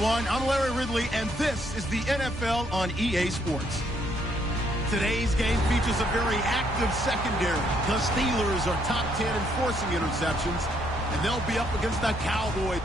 everyone. I'm Larry Ridley, and this is the NFL on EA Sports. Today's game features a very active secondary. The Steelers are top 10 in forcing interceptions, and they'll be up against the Cowboys.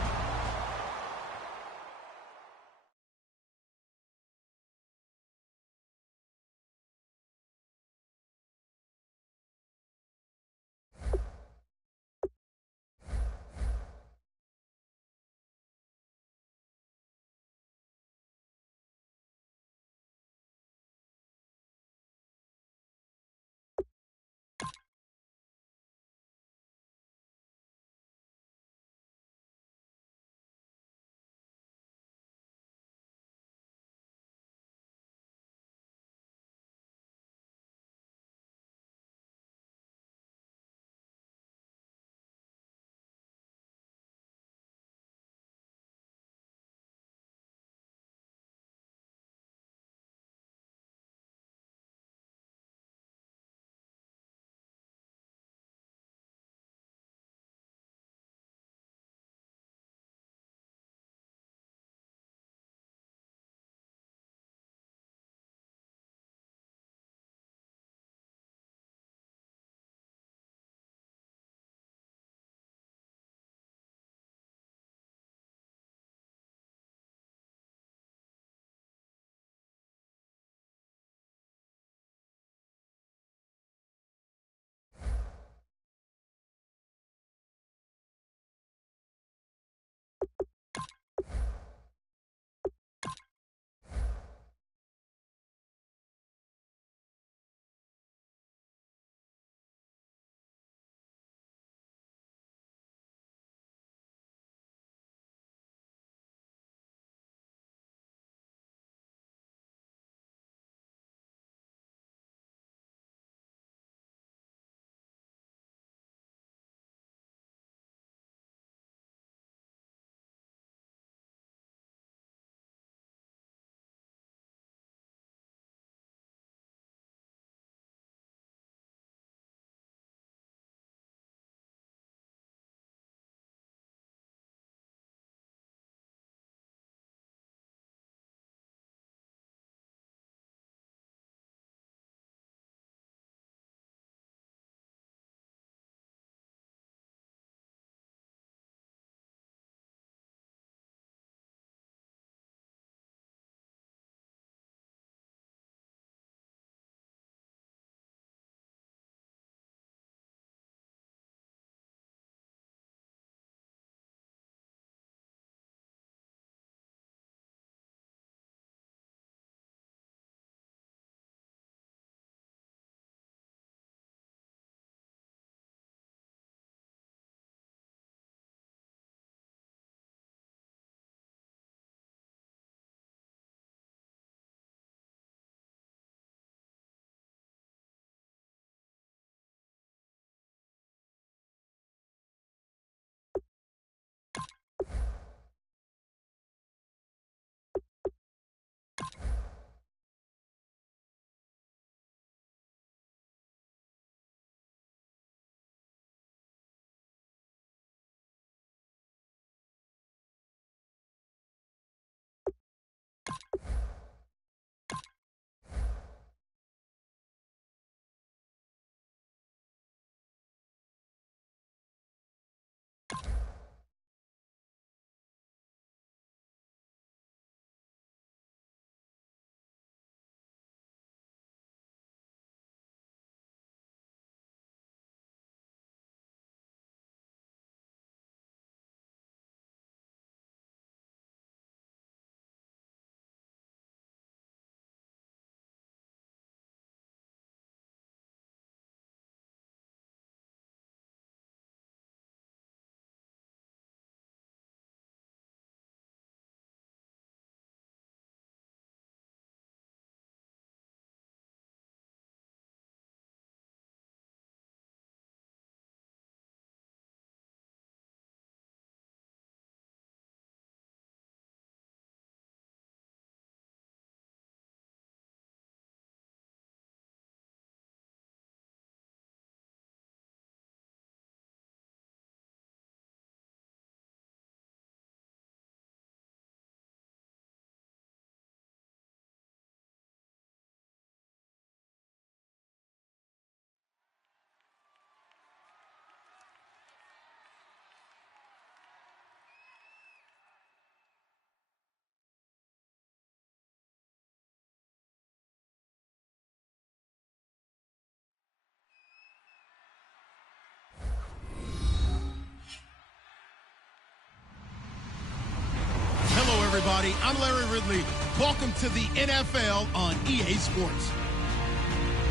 everybody. I'm Larry Ridley. Welcome to the NFL on EA Sports.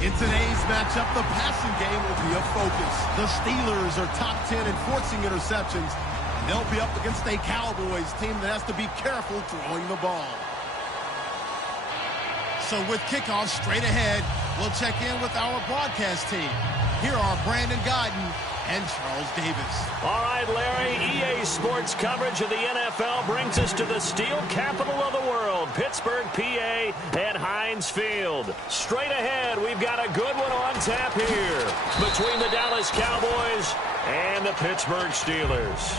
In today's matchup, the passing game will be a focus. The Steelers are top 10 in forcing interceptions. And they'll be up against a Cowboys team that has to be careful throwing the ball. So with kickoff straight ahead, we'll check in with our broadcast team. Here are Brandon Godden and Charles Davis. All right, Larry, EA Sports coverage of the NFL brings us to the steel capital of the world, Pittsburgh, PA, at Heinz Field. Straight ahead, we've got a good one on tap here between the Dallas Cowboys and the Pittsburgh Steelers.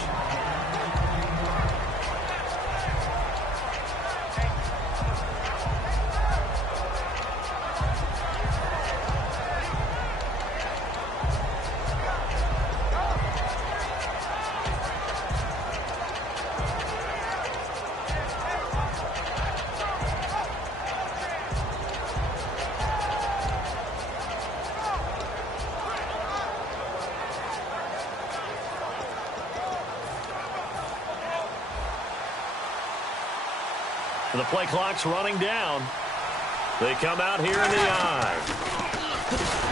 The play clock's running down. They come out here in the eye.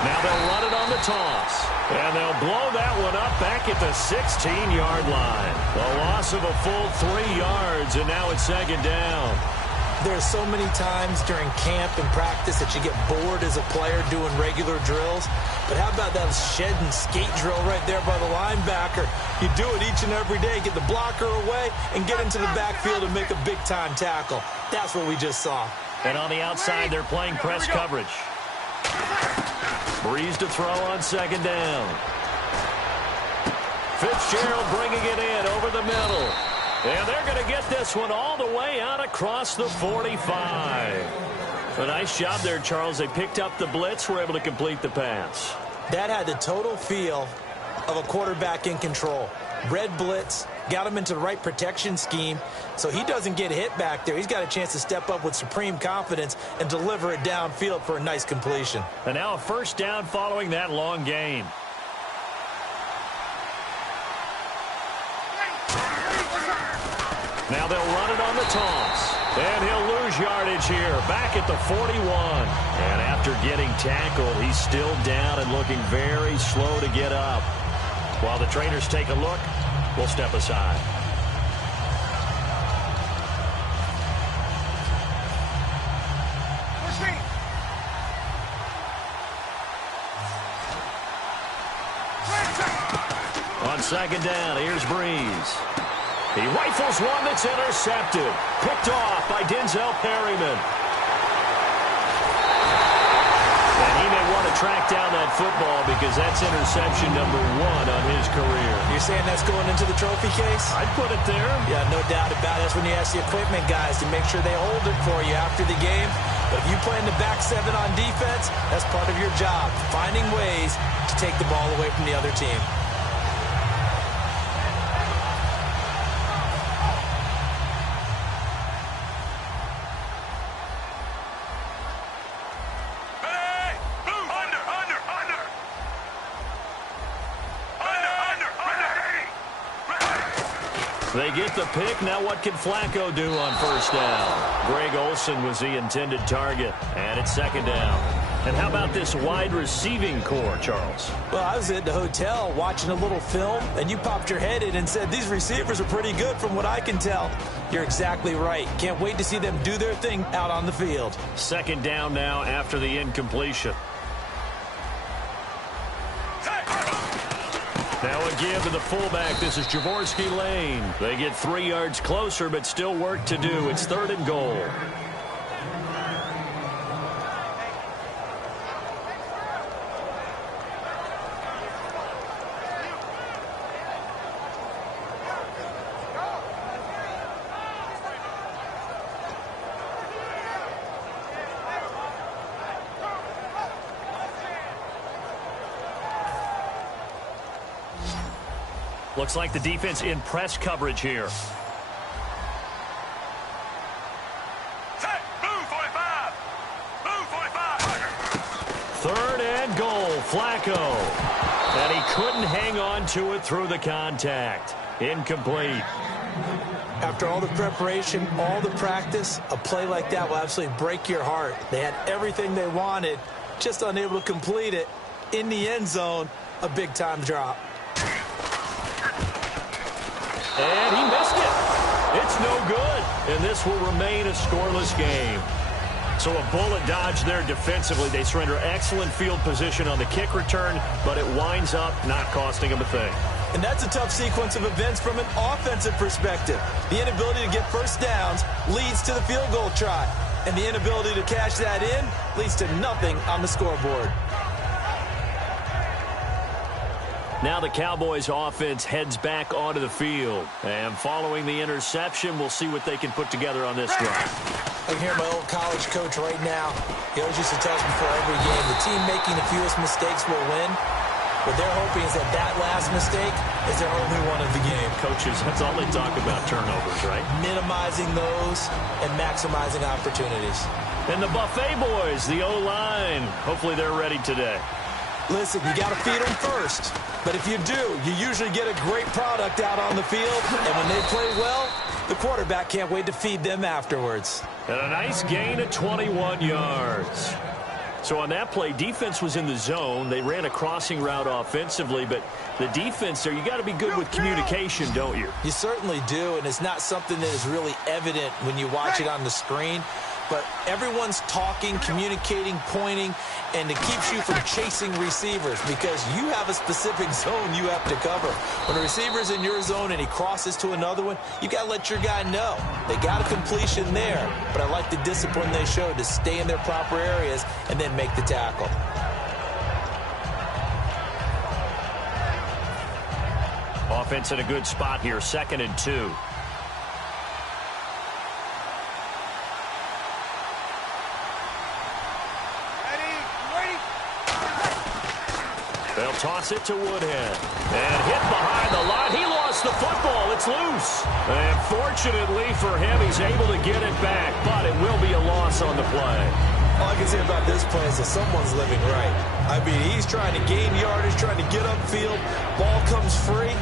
Now they'll run it on the toss. And they'll blow that one up back at the 16-yard line. A loss of a full 3 yards, and now it's second down. There's so many times during camp and practice that you get bored as a player doing regular drills. But how about that shed and skate drill right there by the linebacker? You do it each and every day. Get the blocker away and get into the backfield and make a big-time tackle. That's what we just saw. And on the outside, they're playing press coverage. Breeze to throw on second down. Fitzgerald bringing it in over the middle. And they're going to get this one all the way out across the 45. A nice job there, Charles. They picked up the blitz, were able to complete the pass. That had the total feel of a quarterback in control. Red blitz, got him into the right protection scheme, so he doesn't get hit back there. He's got a chance to step up with supreme confidence and deliver it downfield for a nice completion. And now a first down following that long gain. Now they'll run it on the toss. And he'll lose yardage here, back at the 41. And after getting tackled, he's still down and looking very slow to get up. While the trainers take a look, we'll step aside. On second down, here's Breeze. He rifles one that's intercepted. Picked off by Denzel Perryman. And he may want to track down that football because that's interception number 1 on his career. You're saying that's going into the trophy case? I'd put it there. Yeah, no doubt about it. That's when you ask the equipment guys to make sure they hold it for you after the game. But if you play in the back 7 on defense, that's part of your job, finding ways to take the ball away from the other team. They get the pick. Now what can Flacco do on first down? Greg Olsen was the intended target, and it's second down. And how about this wide receiving core, Charles? Well, I was at the hotel watching a little film, and you popped your head in and said, these receivers are pretty good from what I can tell. You're exactly right. Can't wait to see them do their thing out on the field. Second down now after the incompletion. Now a give to the fullback. This is Jaworski Lane. They get 3 yards closer, but still work to do. It's 3rd and goal. Looks like the defense in press coverage here. Third and goal, Flacco. And he couldn't hang on to it through the contact. Incomplete. After all the preparation, all the practice, a play like that will absolutely break your heart. They had everything they wanted, just unable to complete it. In the end zone, a big-time drop. And he missed it. It's no good, and this will remain a scoreless game. So a bullet dodge there defensively. They surrender excellent field position on the kick return, but it winds up not costing them a thing. And that's a tough sequence of events from an offensive perspective. The inability to get first downs leads to the field goal try. And the inability to cash that in leads to nothing on the scoreboard. Now the Cowboys offense heads back onto the field. And following the interception, we'll see what they can put together on this drive. I can hear my old college coach right now. He always used to tell us before every game, the team making the fewest mistakes will win. What they're hoping is that that last mistake is their only one of the game. Coaches, that's all they talk about, turnovers, right? Minimizing those and maximizing opportunities. And the Buffet boys, the O-line, hopefully they're ready today. Listen, you got to feed them first. But if you do, you usually get a great product out on the field. And when they play well, the quarterback can't wait to feed them afterwards. And a nice gain of 21 yards. So on that play, defense was in the zone. They ran a crossing route offensively, but the defense there, you got to be good with communication, don't you? You certainly do, and it's not something that is really evident when you watch it on the screen. But everyone's talking, communicating, pointing, and it keeps you from chasing receivers because you have a specific zone you have to cover. When a receiver's in your zone and he crosses to another one, you got to let your guy know. They got a completion there, but I like the discipline they showed to stay in their proper areas and then make the tackle. Offense in a good spot here, 2nd and 2. They'll toss it to Woodhead. And hit behind the line. He lost the football. It's loose. And fortunately for him, he's able to get it back. But it will be a loss on the play. All I can say about this play is that someone's living right. I mean, he's trying to gain yardage, trying to get upfield. Ball comes free.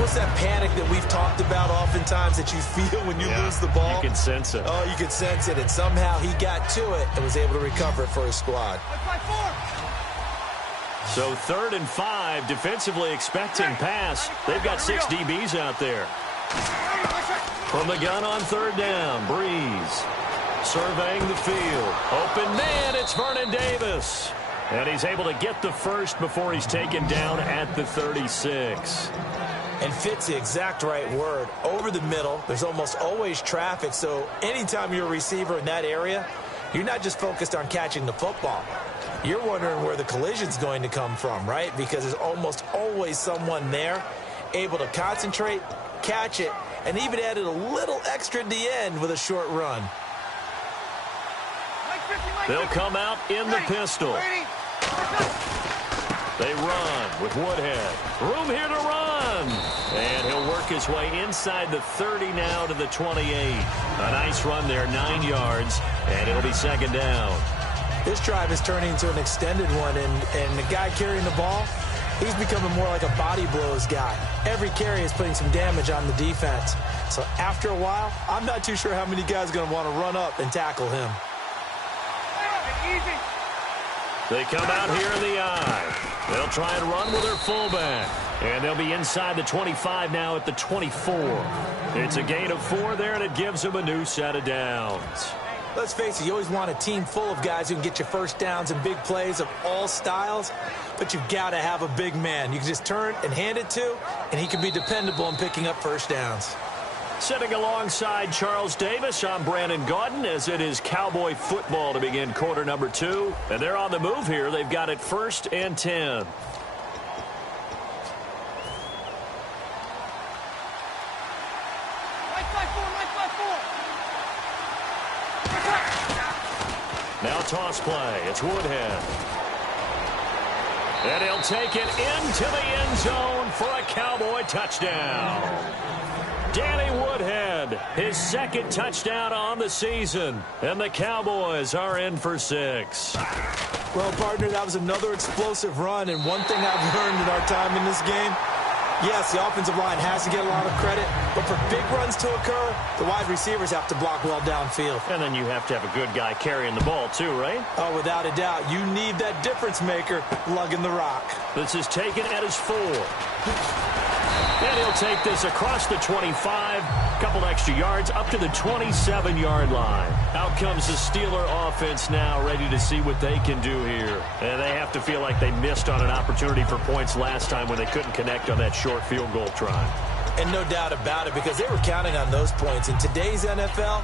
What's that panic that we've talked about oftentimes that you feel when you lose the ball? You can sense it. Oh, you can sense it. And somehow he got to it and was able to recover it for his squad. So 3rd and 5, defensively expecting pass. They've got 6 DBs out there. From the gun on 3rd down, Breeze surveying the field. Open man, it's Vernon Davis. And he's able to get the first before he's taken down at the 36. And fit's the exact right word. Over the middle, there's almost always traffic. So anytime you're a receiver in that area, you're not just focused on catching the football. You're wondering where the collision's going to come from, right? Because there's almost always someone there able to concentrate, catch it, and even added a little extra at the end with a short run. They'll come out in the pistol. They run with Woodhead. Room here to run. And he'll work his way inside the 30 now to the 28. A nice run there, 9 yards, and it'll be 2nd down. This drive is turning into an extended one, and the guy carrying the ball, he's becoming more like a body blows guy. Every carry is putting some damage on the defense. So after a while, I'm not too sure how many guys are going to want to run up and tackle him. They come out here in the eye. They'll try and run with their fullback. And they'll be inside the 25 now at the 24. It's a gain of 4 there, and it gives them a new set of downs. Let's face it, you always want a team full of guys who can get you first downs and big plays of all styles, but you've got to have a big man you can just turn and hand it to, and he can be dependable in picking up first downs. Sitting alongside Charles Davis, I'm Brandon Gaudin, as it is Cowboy football to begin quarter number 2. And they're on the move here. They've got it 1st and 10. Now toss play. It's Woodhead. And he'll take it into the end zone for a Cowboy touchdown. Danny Woodhead, his 2nd touchdown on the season. And the Cowboys are in for 6. Well, partner, that was another explosive run. And one thing I've learned in our time in this game, Yes, the offensive line has to get a lot of credit, but for big runs to occur, the wide receivers have to block well downfield. And then you have to have a good guy carrying the ball too, right? Oh, without a doubt. You need that difference maker lugging the rock. This is taken at his 4. And he'll take this across the 25, couple extra yards up to the 27-yard line. Out comes the Steeler offense now, ready to see what they can do here. And they have to feel like they missed on an opportunity for points last time when they couldn't connect on that short field goal try. And no doubt about it, because they were counting on those points. In today's NFL,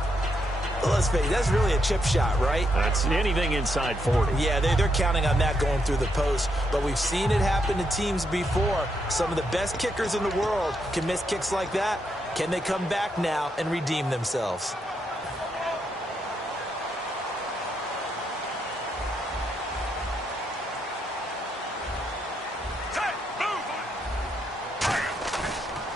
let's face it, that's really a chip shot, right? That's anything inside 40. Yeah, they're counting on that going through the post. But we've seen it happen to teams before. Some of the best kickers in the world can miss kicks like that. Can they come back now and redeem themselves?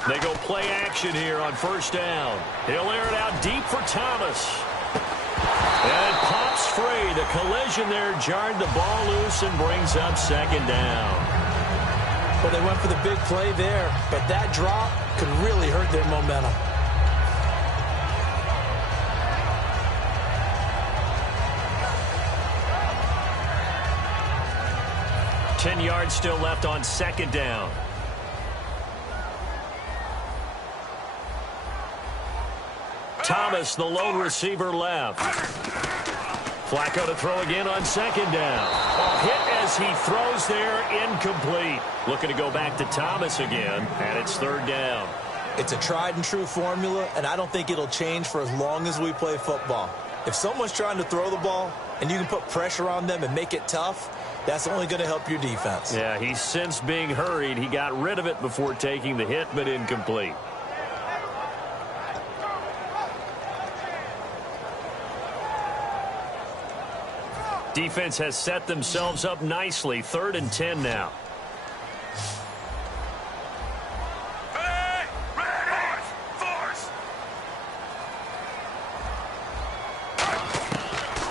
They go play action here on first down. He'll air it out deep for Thomas. And it pops free. The collision there jarred the ball loose and brings up second down. Well, they went for the big play there, but that drop could really hurt their momentum. Ten yards still left on second down. Thomas, the lone receiver, left. Flacco to throw again on second down. A hit as he throws there, incomplete. Looking to go back to Thomas again, and it's third down. It's a tried-and-true formula, and I don't think it'll change for as long as we play football. If someone's trying to throw the ball, and you can put pressure on them and make it tough, that's only going to help your defense. Yeah, he's since being hurried. He got rid of it before taking the hit, but incomplete. Defense has set themselves up nicely. 3rd and 10 now.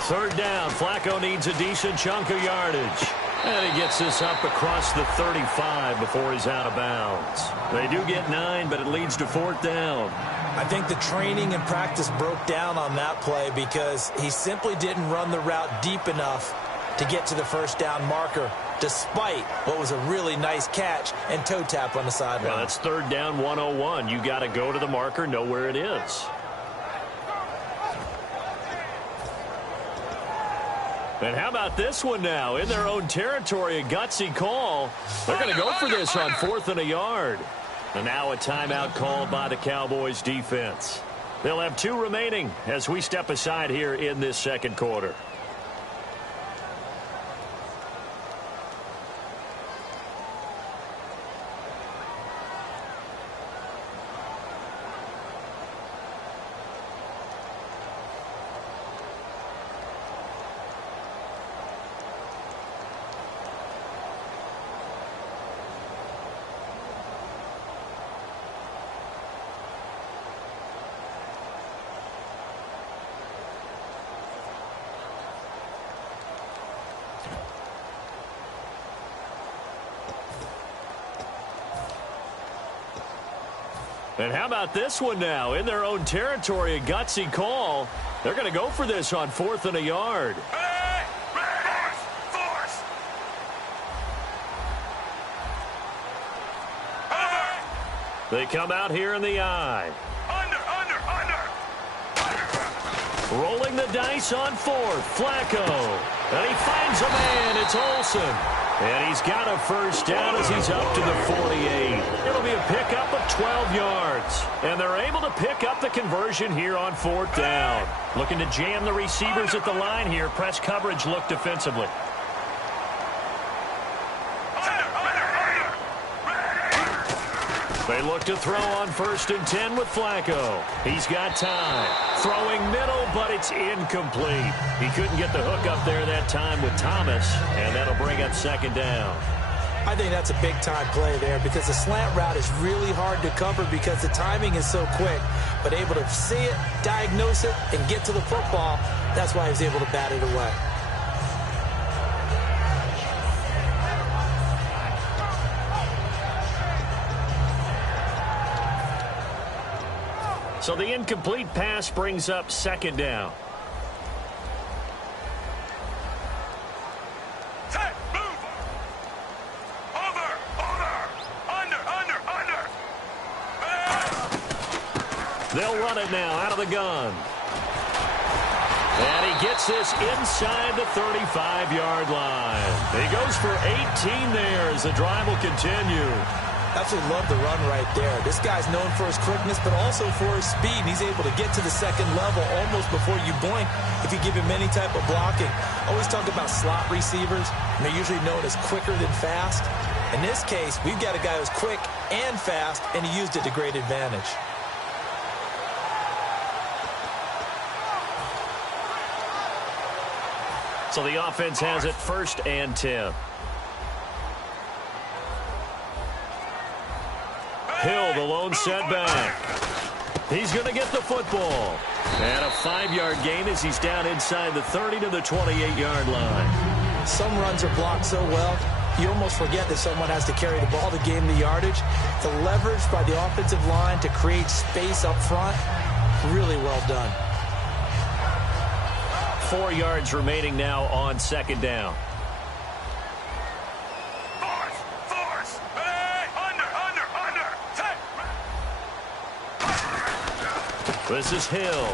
Third down. Flacco needs a decent chunk of yardage. And he gets this up across the 35 before he's out of bounds. They do get 9, but it leads to 4th down. I think the training and practice broke down on that play because he simply didn't run the route deep enough to get to the first down marker, despite what was a really nice catch and toe tap on the sideline. Well, that's 3rd down 101. You got to go to the marker, know where it is. And how about this one now? In their own territory, a gutsy call. They're going to go for this on 4th and a yard. And now a timeout called by the Cowboys defense. They'll have 2 remaining as we step aside here in this second quarter. And how about this one now? In their own territory, a gutsy call. They're going to go for this on 4th and a yard. They come out here in the eye. Under. Rolling the dice on 4th. Flacco. And he finds a man. It's Olsen. And he's got a first down as he's up to the 48. It'll be a pickup of 12 yards. And they're able to pick up the conversion here on 4th down. Looking to jam the receivers at the line here. Press coverage look defensively. They look to throw on 1st and 10 with Flacco. He's got time. Throwing middle, but it's incomplete. He couldn't get the hook up there that time with Thomas, and that'll bring up 2nd down. I think that's a big-time play there because the slant route is really hard to cover because the timing is so quick. But able to see it, diagnose it, and get to the football, that's why he was able to bat it away. So the incomplete pass brings up second down. They'll run it now out of the gun. And he gets this inside the 35-yard line. He goes for 18 there as the drive will continue. Absolutely love the run right there. This guy's known for his quickness, but also for his speed. And he's able to get to the second level almost before you blink if you give him any type of blocking. Always talk about slot receivers, and they're usually known as quicker than fast. In this case, we've got a guy who's quick and fast, and he used it to great advantage. So the offense has it 1st and 10. Hill, the lone setback. He's going to get the football. And a 5-yard gain as he's down inside the 30 to the 28-yard line. Some runs are blocked so well, you almost forget that someone has to carry the ball to gain the yardage. The leverage by the offensive line to create space up front, really well done. 4 yards remaining now on second down. This is Hill.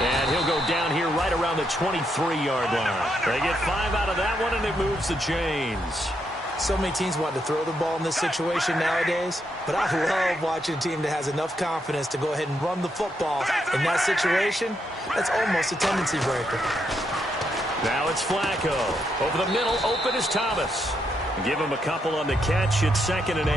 And he'll go down here right around the 23-yard line. They get 5 out of that one, and it moves the chains. So many teams want to throw the ball in this situation nowadays, but I love watching a team that has enough confidence to go ahead and run the football. In that situation, that's almost a tendency breaker. Now it's Flacco. Over the middle, open is Thomas. Give him a couple on the catch. It's 2nd and 8.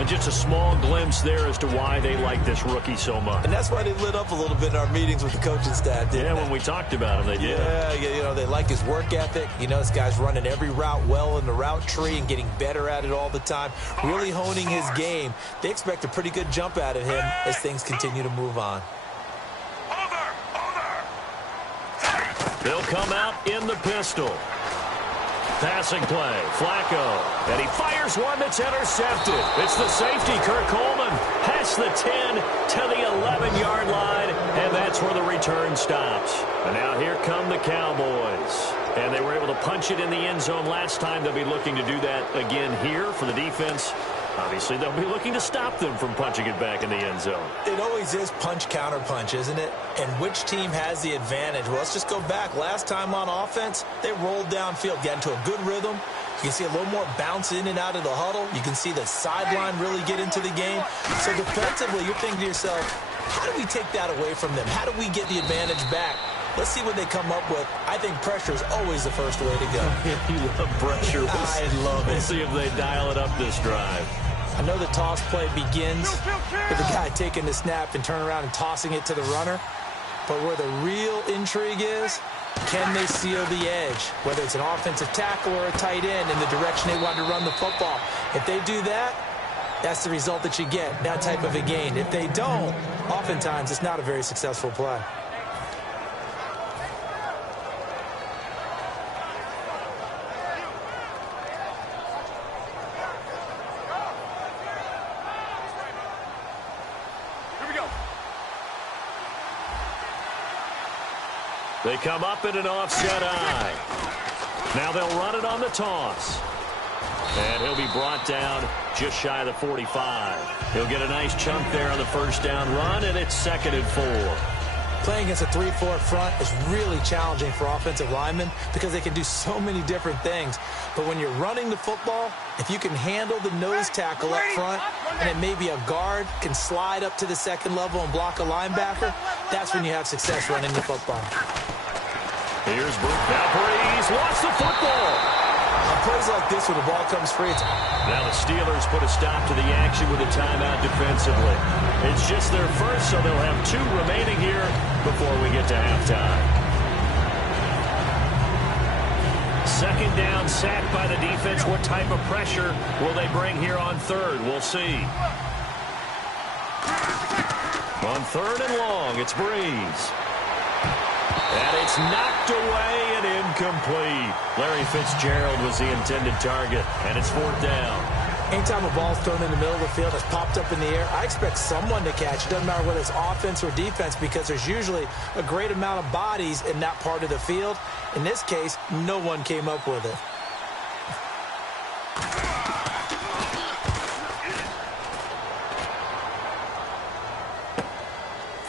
And just a small glimpse there as to why they like this rookie so much. And that's why they lit up a little bit in our meetings with the coaching staff, didn't they? When we talked about him, they did. Yeah, you know, they like his work ethic. You know, this guy's running every route well in the route tree and getting better at it all the time, really honing his game. They expect a pretty good jump out of him as things continue to move on. They'll come out in the pistol. Passing play, Flacco, and he fires one that's intercepted. It's the safety, Kirk Coleman, past the 10 to the 11-yard line, and that's where the return stops. And now here come the Cowboys. And they were able to punch it in the end zone last time. They'll be looking to do that again here for the defense. Obviously, they'll be looking to stop them from punching it back in the end zone. It always is punch-counter-punch, isn't it? And which team has the advantage? Well, let's just go back. Last time on offense, they rolled downfield, got into a good rhythm. You can see a little more bounce in and out of the huddle. You can see the sideline really get into the game. So defensively, you're thinking to yourself, how do we take that away from them? How do we get the advantage back? Let's see what they come up with. I think pressure is always the first way to go. You love pressure. I love it. We'll see if they dial it up this drive. I know the toss play begins with the guy taking the snap and turning around and tossing it to the runner. But where the real intrigue is, can they seal the edge? Whether it's an offensive tackle or a tight end in the direction they want to run the football. If they do that, that's the result that you get, that type of a gain. If they don't, oftentimes it's not a very successful play. They come up in an offset eye. Now they'll run it on the toss. And he'll be brought down just shy of the 45. He'll get a nice chunk there on the first down run, and it's 2nd and 4. Playing against a 3-4 front is really challenging for offensive linemen because they can do so many different things. But when you're running the football, if you can handle the nose tackle up front, and then maybe a guard can slide up to the second level and block a linebacker, that's when you have success running the football. Here's Bruce. Now Breeze wants the football. On plays like this where the ball comes free, now the Steelers put a stop to the action with a timeout defensively. It's just their first, so they'll have 2 remaining here before we get to halftime. 2nd down, sacked by the defense. What type of pressure will they bring here on 3rd? We'll see. On 3rd and long, it's Breeze. And it's knocked away and incomplete. Larry Fitzgerald was the intended target, and it's 4th down. Anytime a ball's thrown in the middle of the field that's popped up in the air, I expect someone to catch it. Doesn't matter whether it's offense or defense, because there's usually a great amount of bodies in that part of the field. In this case, no one came up with it.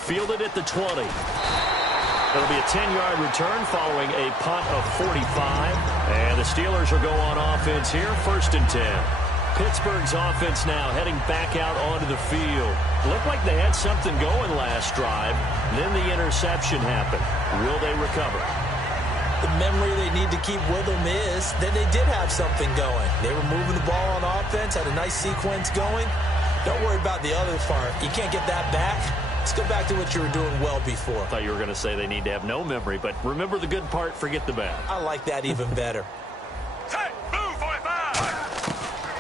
Fielded at the 20. It'll be a 10-yard return following a punt of 45. And the Steelers will go on offense here, 1st and 10. Pittsburgh's offense now heading back out onto the field. Looked like they had something going last drive. Then the interception happened. Will they recover? The memory they need to keep with them is that they did have something going. They were moving the ball on offense, had a nice sequence going. Don't worry about the other part. You can't get that back. Let's go back to what you were doing well before. I thought you were going to say they need to have no memory, but remember the good part, forget the bad. I like that even better.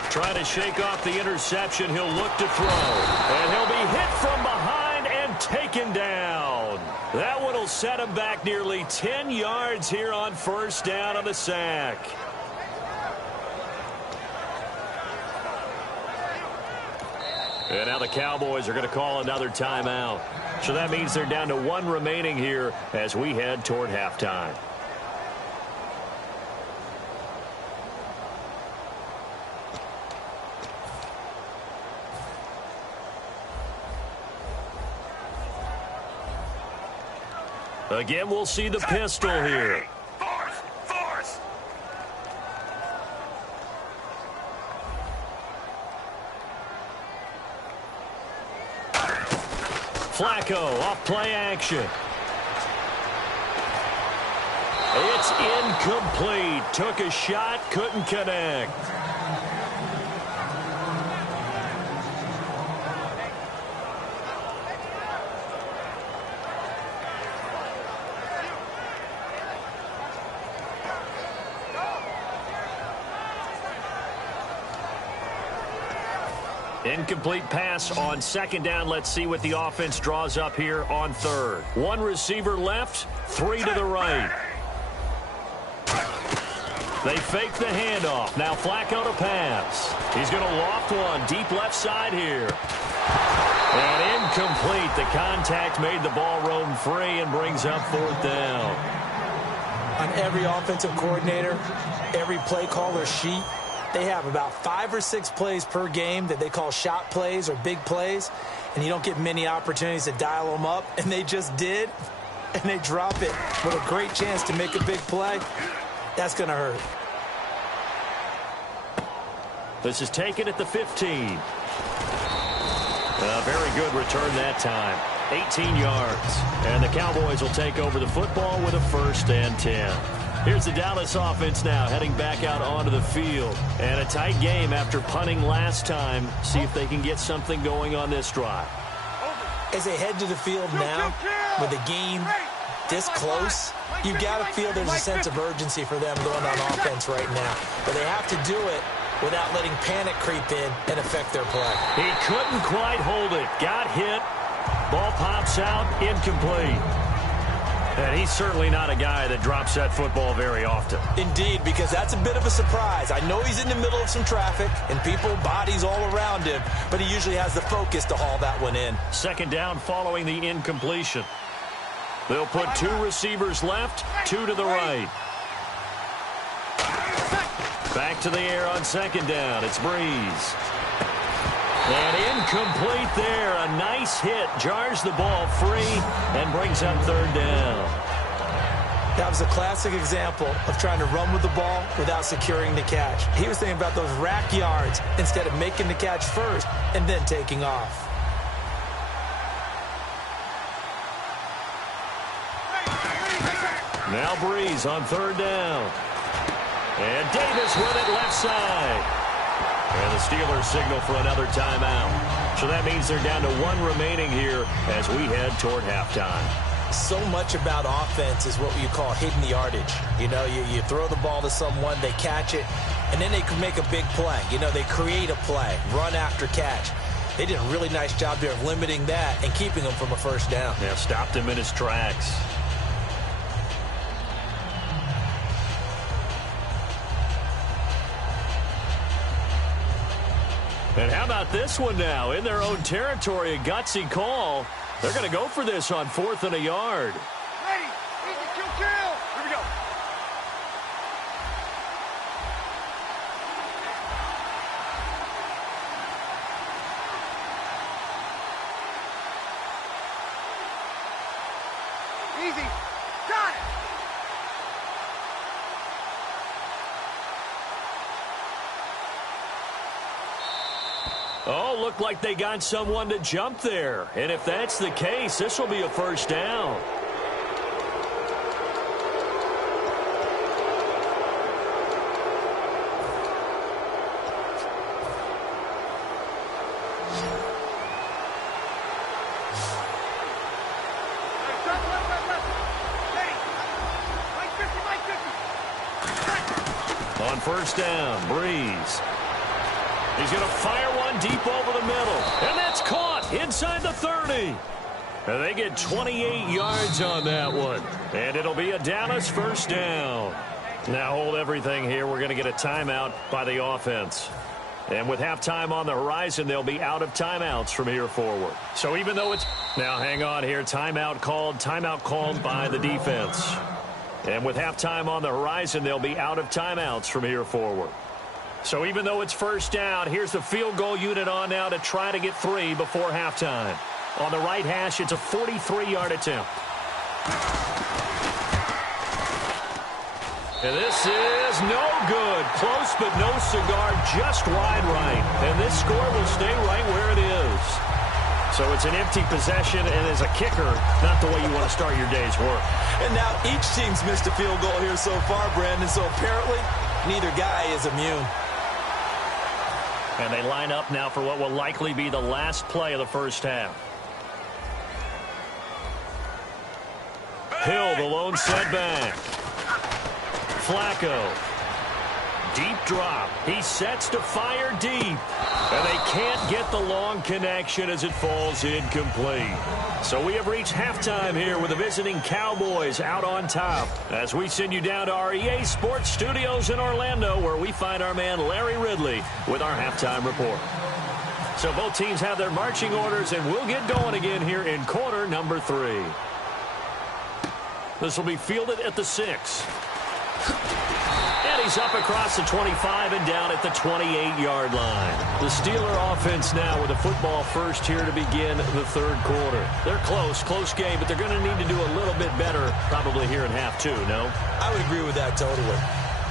Trying to shake off the interception. He'll look to throw. And he'll be hit from behind and taken down. That one will set him back nearly 10 yards here on 1st down on the sack. And now the Cowboys are going to call another timeout. So that means they're down to 1 remaining here as we head toward halftime. Again, we'll see the pistol here. Force. Flacco off play action. It's incomplete. Took a shot, couldn't connect. Incomplete pass on 2nd down. Let's see what the offense draws up here on 3rd. 1 receiver left, 3 to the right. They fake the handoff. Now Flacco to pass. He's going to loft one deep left side here. And incomplete. The contact made the ball roam free and brings up 4th down. On every offensive coordinator, every play caller sheet, they have about 5 or 6 plays per game that they call shot plays or big plays, and you don't get many opportunities to dial them up, and they just did, and they drop it with a great chance to make a big play. That's going to hurt. This is taken at the 15. A very good return that time. 18 yards. And the Cowboys will take over the football with a 1st and 10. Here's the Dallas offense now heading back out onto the field. And a tight game after punting last time. See if they can get something going on this drive. As they head to the field now, with the game this close, you've got to feel there's a sense of urgency for them going on offense right now. But they have to do it without letting panic creep in and affect their play. He couldn't quite hold it. Got hit. Ball pops out. Incomplete. And he's certainly not a guy that drops that football very often. Indeed, because that's a bit of a surprise. I know he's in the middle of some traffic and people, bodies all around him, but he usually has the focus to haul that one in. 2nd down following the incompletion. They'll put 2 receivers left, 2 to the right. Back to the air on 2nd down. It's Breeze. And incomplete there. A nice hit. Jars the ball free and brings up 3rd down. That was a classic example of trying to run with the ball without securing the catch. He was thinking about those rack yards instead of making the catch first and then taking off. Now Breeze on 3rd down. And Davis with it left side. And the Steelers signal for another timeout. So that means they're down to 1 remaining here as we head toward halftime. So much about offense is what you call hidden yardage. You know, you throw the ball to someone, they catch it, and then they can make a big play. You know, they create a play, run after catch. They did a really nice job there of limiting that and keeping him from a 1st down. Yeah, stopped him in his tracks. And how about this one now? In their own territory, a gutsy call. They're going to go for this on 4th and a yard. Ready, easy, kill. Here we go. Easy, got it. Oh, looked like they got someone to jump there. And if that's the case, this will be a first down. Ready. Mike 50. On first down, Breeze. He's going to fire one deep over the middle. And that's caught inside the 30. And they get 28 yards on that one. And it'll be a Dallas first down. Now hold everything here. We're going to get a timeout by the offense. And with halftime on the horizon, they'll be out of timeouts from here forward. So even though it's... Now hang on here. Timeout called by the defense. And with halftime on the horizon, they'll be out of timeouts from here forward. So even though it's first down, here's the field goal unit on now to try to get 3 before halftime. On the right hash, it's a 43-yard attempt. And this is no good. Close, but no cigar, just wide right. And this score will stay right where it is. So it's an empty possession, and as a kicker, not the way you want to start your day's work. And now each team's missed a field goal here so far, Brandon, so apparently neither guy is immune. And they line up now for what will likely be the last play of the first half. Hill, the lone setback. Flacco. Deep drop. He sets to fire deep. And they can't get the long connection as it falls incomplete. So we have reached halftime here with the visiting Cowboys out on top. As we send you down to our EA Sports Studios in Orlando, where we find our man Larry Ridley with our halftime report. So both teams have their marching orders, and we'll get going again here in quarter number 3. This will be fielded at the 6. And he's up across the 25 and down at the 28-yard line. The Steeler offense now with the football first here to begin the third quarter. They're close game, but they're going to need to do a little bit better probably here in half 2, no? I would agree with that totally.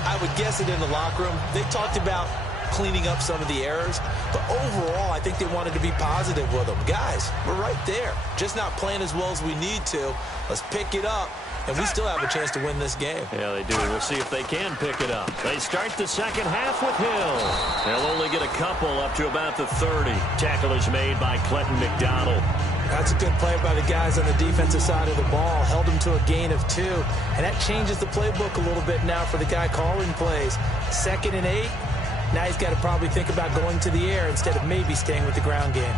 I would guess it in the locker room. They talked about cleaning up some of the errors, but overall I think they wanted to be positive with them. Guys, we're right there. Just not playing as well as we need to. Let's pick it up. And we still have a chance to win this game. Yeah, they do. We'll see if they can pick it up. They start the second half with Hill. They'll only get a couple up to about the 30. Tackle is made by Clinton McDonald. That's a good play by the guys on the defensive side of the ball. Held him to a gain of 2. And that changes the playbook a little bit now for the guy calling plays. 2nd and 8. Now he's got to probably think about going to the air instead of maybe staying with the ground game.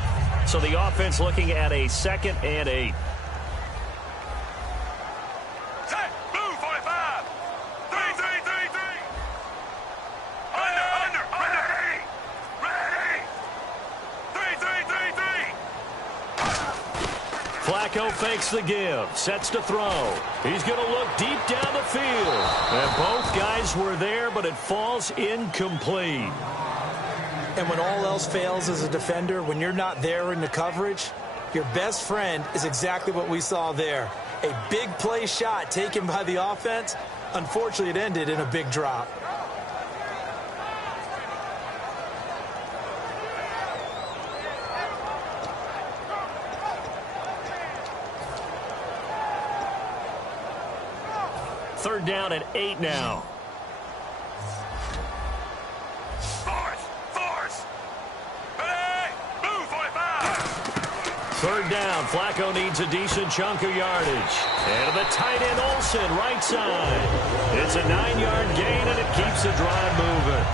So the offense looking at a 2nd and 8. Flacco fakes the give, sets to throw. He's going to look deep down the field. And both guys were there, but it falls incomplete. And when all else fails as a defender, when you're not there in the coverage, your best friend is exactly what we saw there. A big play shot taken by the offense. Unfortunately, it ended in a big drop. Third down at 8 now. Force. Hey, move, 45. Third down. Flacco needs a decent chunk of yardage. And the tight end Olsen, right side. It's a 9-yard gain, and it keeps the drive moving.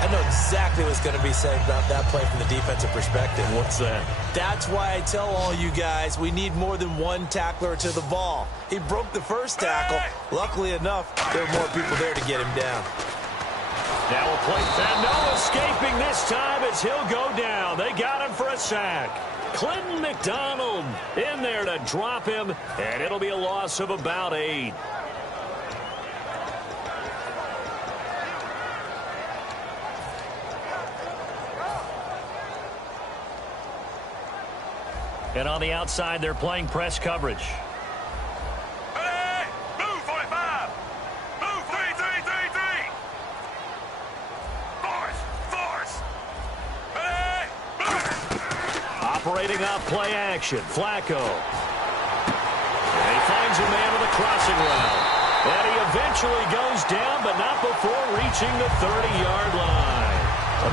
I know exactly what's going to be said about that play from the defensive perspective. What's that? That's why I tell all you guys we need more than one tackler to the ball. He broke the first tackle. Luckily enough, there were more people there to get him down. Now a play, and no escaping this time as he'll go down. They got him for a sack. Clinton McDonald in there to drop him, and it'll be a loss of about 8. And on the outside, they're playing press coverage. Hey, move 45. Move 3. Force. Hey, move. Operating off play action. Flacco. And he finds a man on the crossing route. And he eventually goes down, but not before reaching the 30-yard line.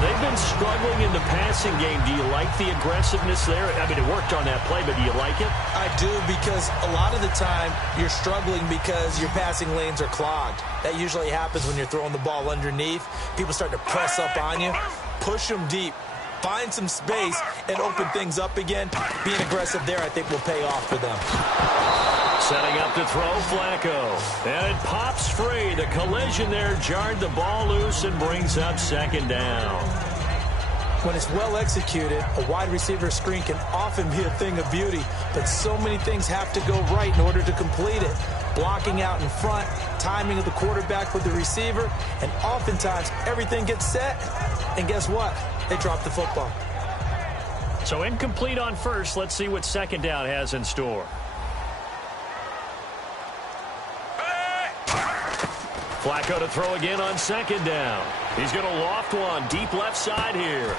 They've been struggling in the passing game. Do you like the aggressiveness there? I mean, it worked on that play, but do you like it? I do, because a lot of the time you're struggling because your passing lanes are clogged. That usually happens when you're throwing the ball underneath. People start to press up on you. Push them deep. Find some space and open things up again. Being aggressive there, I think, will pay off for them. Setting up to throw, Flacco. And it pops free. The collision there jarred the ball loose and brings up second down. When it's well executed, a wide receiver screen can often be a thing of beauty, but so many things have to go right in order to complete it. Blocking out in front, timing of the quarterback with the receiver, and oftentimes everything gets set, and guess what? They drop the football. So incomplete on first. Let's see what second down has in store. Flacco to throw again on second down. He's going to loft one deep left side here.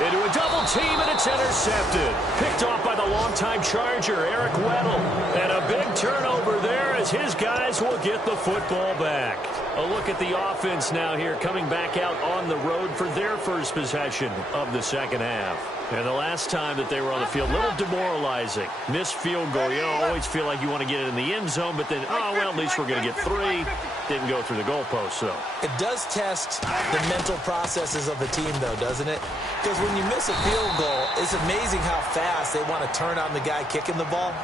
Into a double team, and it's intercepted. Picked off by the longtime Charger, Eric Weddle. And a big turnover there as his guys will get the football back. A look at the offense now here, coming back out on the road for their first possession of the second half. And the last time that they were on the field, a little demoralizing. Missed field goal. You always feel like you want to get it in the end zone, but then, oh, well, at least we're going to get 3. Didn't go through the goalpost, though. It does test the mental processes of the team, though, doesn't it? Because when you miss a field goal, it's amazing how fast they want to turn on the guy kicking the ball.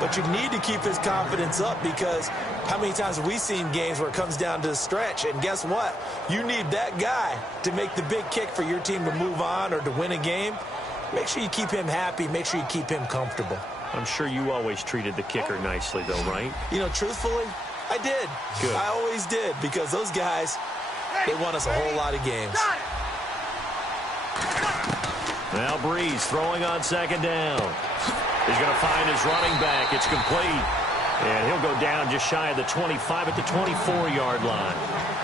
But you need to keep his confidence up, because how many times have we seen games where it comes down to the stretch? And guess what? You need that guy to make the big kick for your team to move on or to win a game. Make sure you keep him happy. Make sure you keep him comfortable. I'm sure you always treated the kicker nicely, though, right? You know, truthfully, I did. Good. I always did, because those guys, they won us a whole lot of games. Now Breeze throwing on second down. He's going to find his running back. It's complete. And he'll go down just shy of the 25 at the 24-yard line.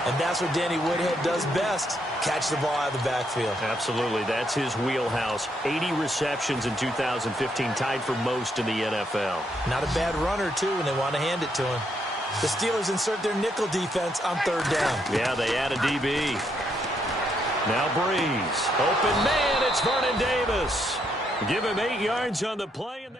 And that's what Danny Woodhead does best, catch the ball out of the backfield. Absolutely. That's his wheelhouse. 80 receptions in 2015, tied for most in the NFL. Not a bad runner, too, when they want to hand it to him. The Steelers insert their nickel defense on third down. Yeah, they add a DB. Now Breeze. Open man, it's Vernon Davis. Give him 8 yards on the play. And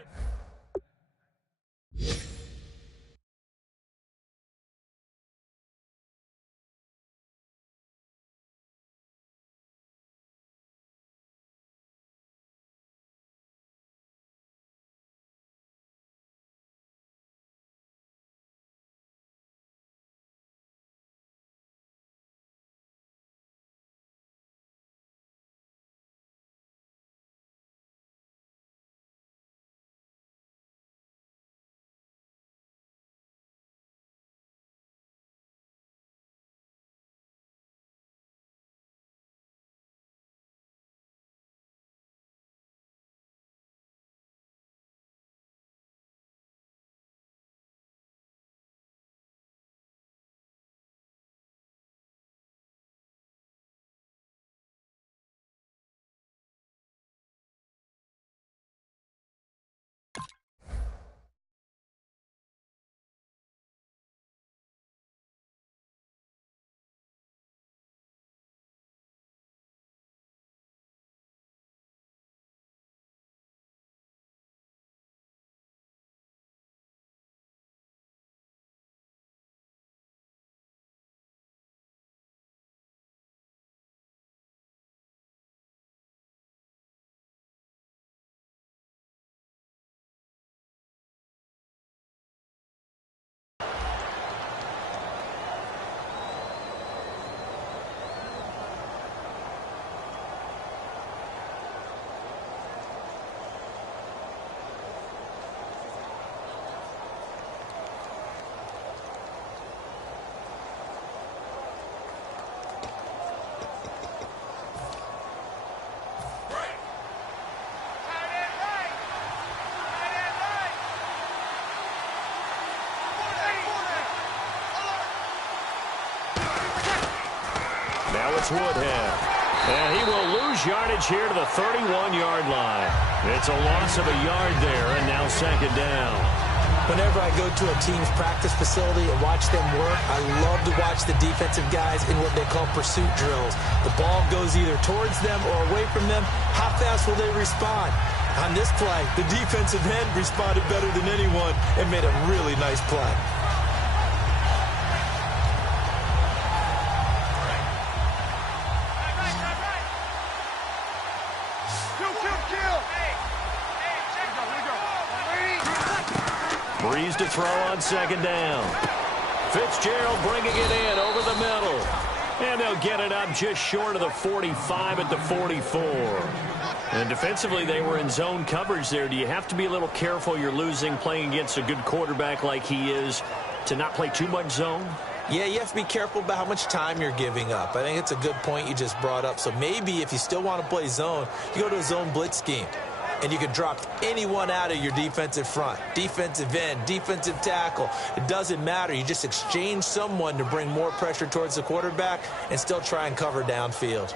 Now it's Woodhead. And he will lose yardage here to the 31-yard line. It's a loss of a yard there, and now second down. Whenever I go to a team's practice facility and watch them work, I love to watch the defensive guys in what they call pursuit drills. The ball goes either towards them or away from them. How fast will they respond? On this play, the defensive end responded better than anyone and made a really nice play. Breeze to throw on second down. Fitzgerald bringing it in over the middle. And they'll get it up just short of the 45 at the 44. And defensively, they were in zone coverage there. Do you have to be a little careful you're losing playing against a good quarterback like he is to not play too much zone? Yeah, you have to be careful about how much time you're giving up. I think it's a good point you just brought up. So maybe if you still want to play zone, you go to a zone blitz scheme. And you can drop anyone out of your defensive front, defensive end, defensive tackle. It doesn't matter. You just exchange someone to bring more pressure towards the quarterback and still try and cover downfield.